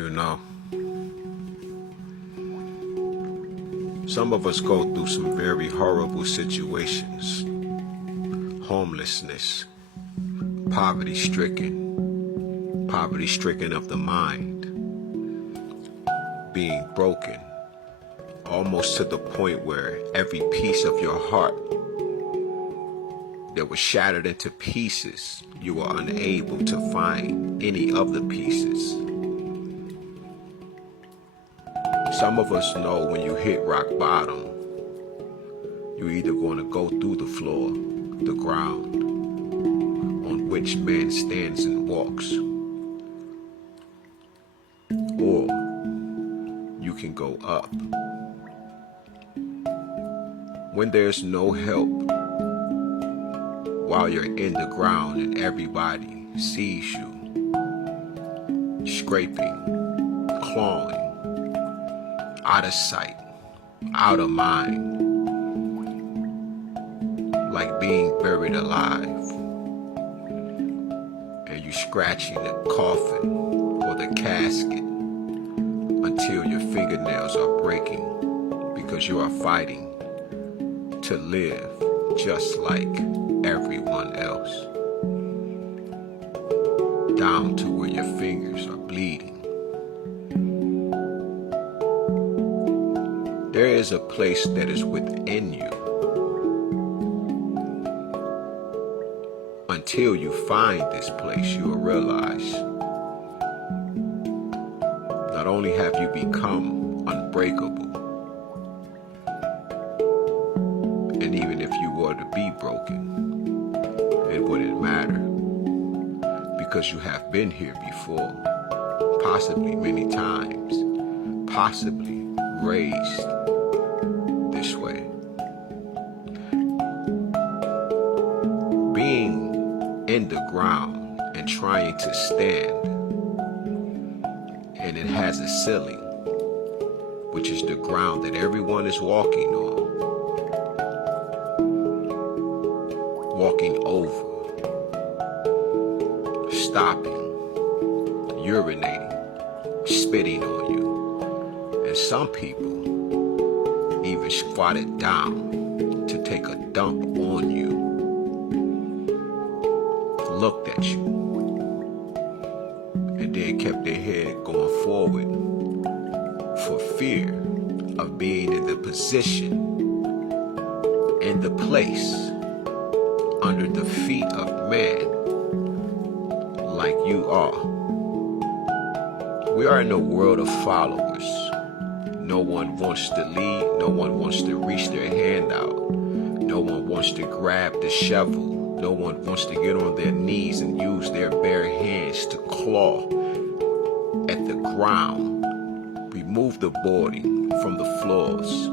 You know, some of us go through some very horrible situations. Homelessness, poverty-stricken of the mind, being broken, almost to the point where every piece of your heart that was shattered into pieces, you were unable to find any of the pieces. Some of us know when you hit rock bottom, you're either going to go through the floor, the ground, on which man stands and walks, or you can go up. When there's no help, while you're in the ground and everybody sees you, scraping, clawing, out of sight, out of mind, like being buried alive, and you scratching the coffin or the casket until your fingernails are breaking because you are fighting to live just like everyone else, down to where your fingers are bleeding. There is a place that is within you. Until you find this place, you will realize not only have you become unbreakable, and even if you were to be broken, it wouldn't matter, because you have been here before, possibly many times, possibly raised this way. Being in the ground and trying to stand, and it has a ceiling, which is the ground that everyone is walking on, walking over, stopping, urinating, spitting on you, and some people even squatted down to take a dump on you, looked at you, and then kept their head going forward for fear of being in the position, in the place, under the feet of man, like you are. We are in a world of followers. No one wants to lead. No one wants to reach their hand out. No one wants to grab the shovel. No one wants to get on their knees and use their bare hands to claw at the ground, remove the boarding from the floors,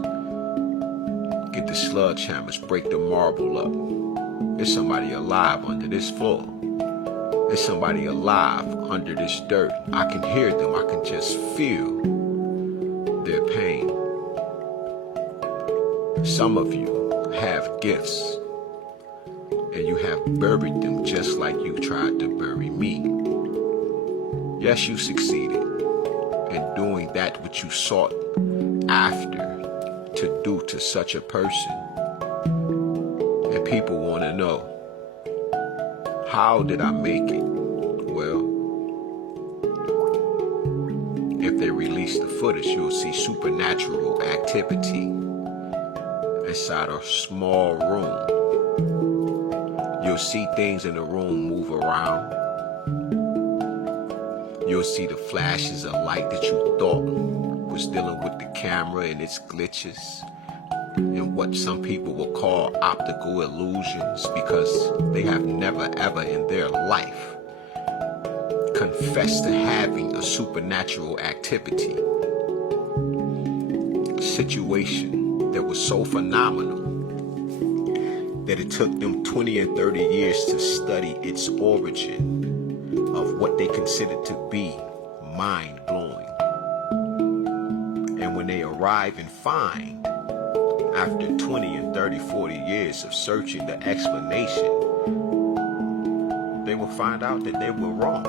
get the sledgehammers, break the marble up. There's somebody alive under this floor. There's somebody alive under this dirt. I can hear them. I can just feel their pain. Some of you have gifts, and you have buried them just like you tried to bury me. Yes, you succeeded in doing that which you sought after to do to such a person. And people want to know, how did I make it? Well, if they release the footage, you'll see supernatural activity inside a small room. You'll see things in the room move around. You'll see the flashes of light that you thought was dealing with the camera and its glitches, and what some people will call optical illusions, because they have never ever in their life confessed to having a supernatural activity, situation that was so phenomenal that it took them 20 and 30 years to study its origin of what they considered to be mind-blowing. And when they arrive and find, after 20 and 30, 40 years of searching the explanation, they will find out that they were wrong.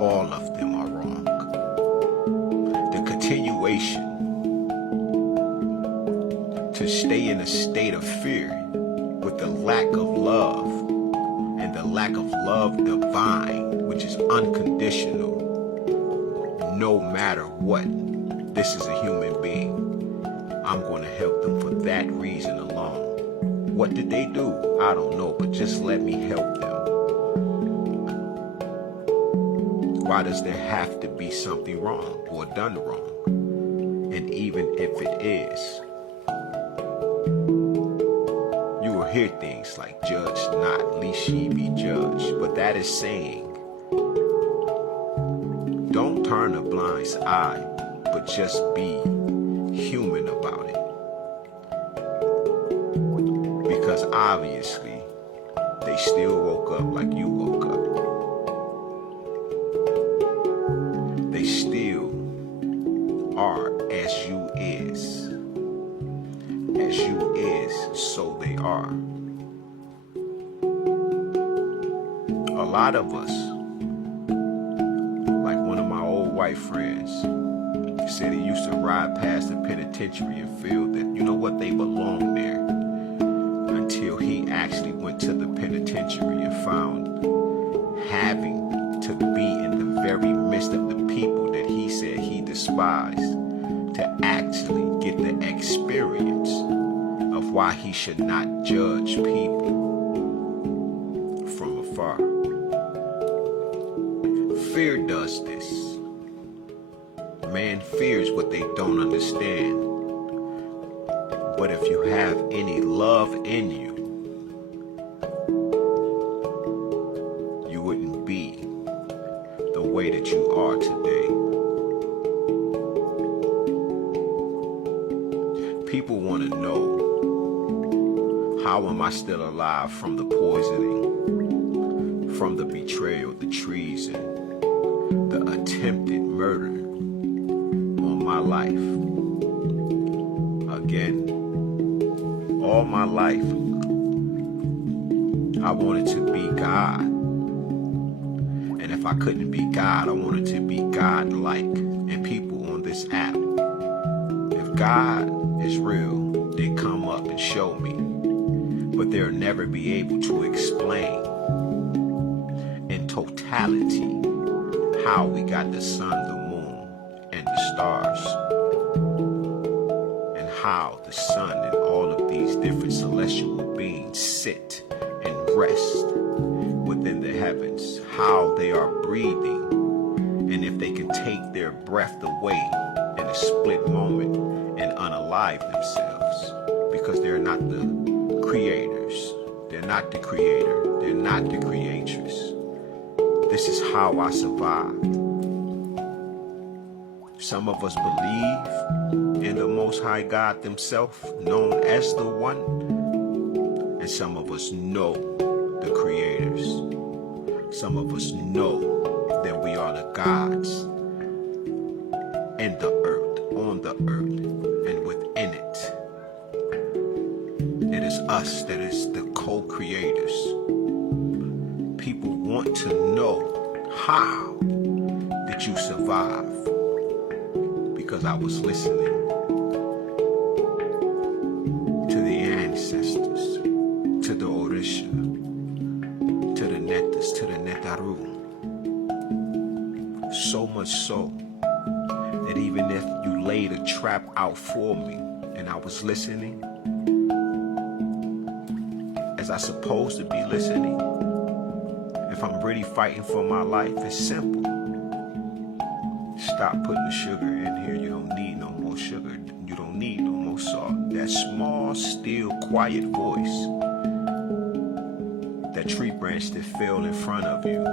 All of them. continuation to stay in a state of fear with the lack of love, and the lack of love divine, which is unconditional, no matter what. This is a human being. I'm going to help them for that reason alone. What did they do? I don't know, but just let me help them. Why does there have to be something wrong or done wrong? And even if it is, you will hear things like, judge not, lest ye be judged. But that is saying, don't turn a blind eye, but just be human about it. Because obviously, they still woke up like you woke up. They still are as you is. As you is, so they are. A lot of us, like one of my old white friends, said he used to ride past the penitentiary and feel that, you know what, they belong there. Until he actually went to the penitentiary and found having to be in the very midst of the people that he said he despised to actually get the experience of why he should not judge people from afar. Fear does this. Man fears what they don't understand. But if you have any love in you, you wouldn't be the way that you are today. People want to know, how am I still alive from the poisoning, from the betrayal, the treason, the attempted murder on my life? Again, all my life, I wanted to be God. And if I couldn't be God, I wanted to be God-like. And people on this app, if God is real, then come up and show me. But they'll never be able to explain in totality how we got the sun, the moon, and the stars. And how the sun and all of these different celestial beings sit and rest within the heavens, how they are breathing, and if they can take their breath away in a split moment and unalive themselves, because they're not the creators, they're not the creator, they're not the creatress. This is how I survived. Some of us believe in the Most High God themselves, known as the One, and some of us know the creators. Some of us know that we are the gods in the earth, on the earth, and within it. It is us that is the co-creators. People want to know, how did you survive? Because I was listening to the ancestors, to the Orisha, to the Netas, to the Netaru. So much so that even if you laid a trap out for me and I was listening, as I supposed to be listening, if I'm really fighting for my life, it's simple. Stop putting the sugar in here. You don't need no more sugar. You don't need no more salt. That small, still, quiet voice, that tree branch that fell in front of you,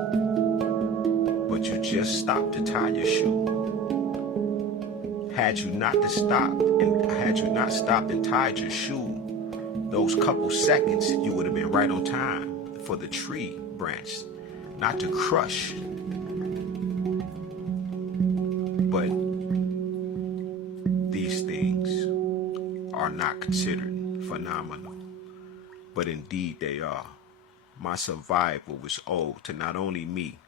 but you just stopped to tie your shoe. Had you not stopped and tied your shoe, those couple seconds, you would have been right on time for the tree branch not to crush. But these things are not considered phenomenal, but indeed they are. My survival was owed to not only me,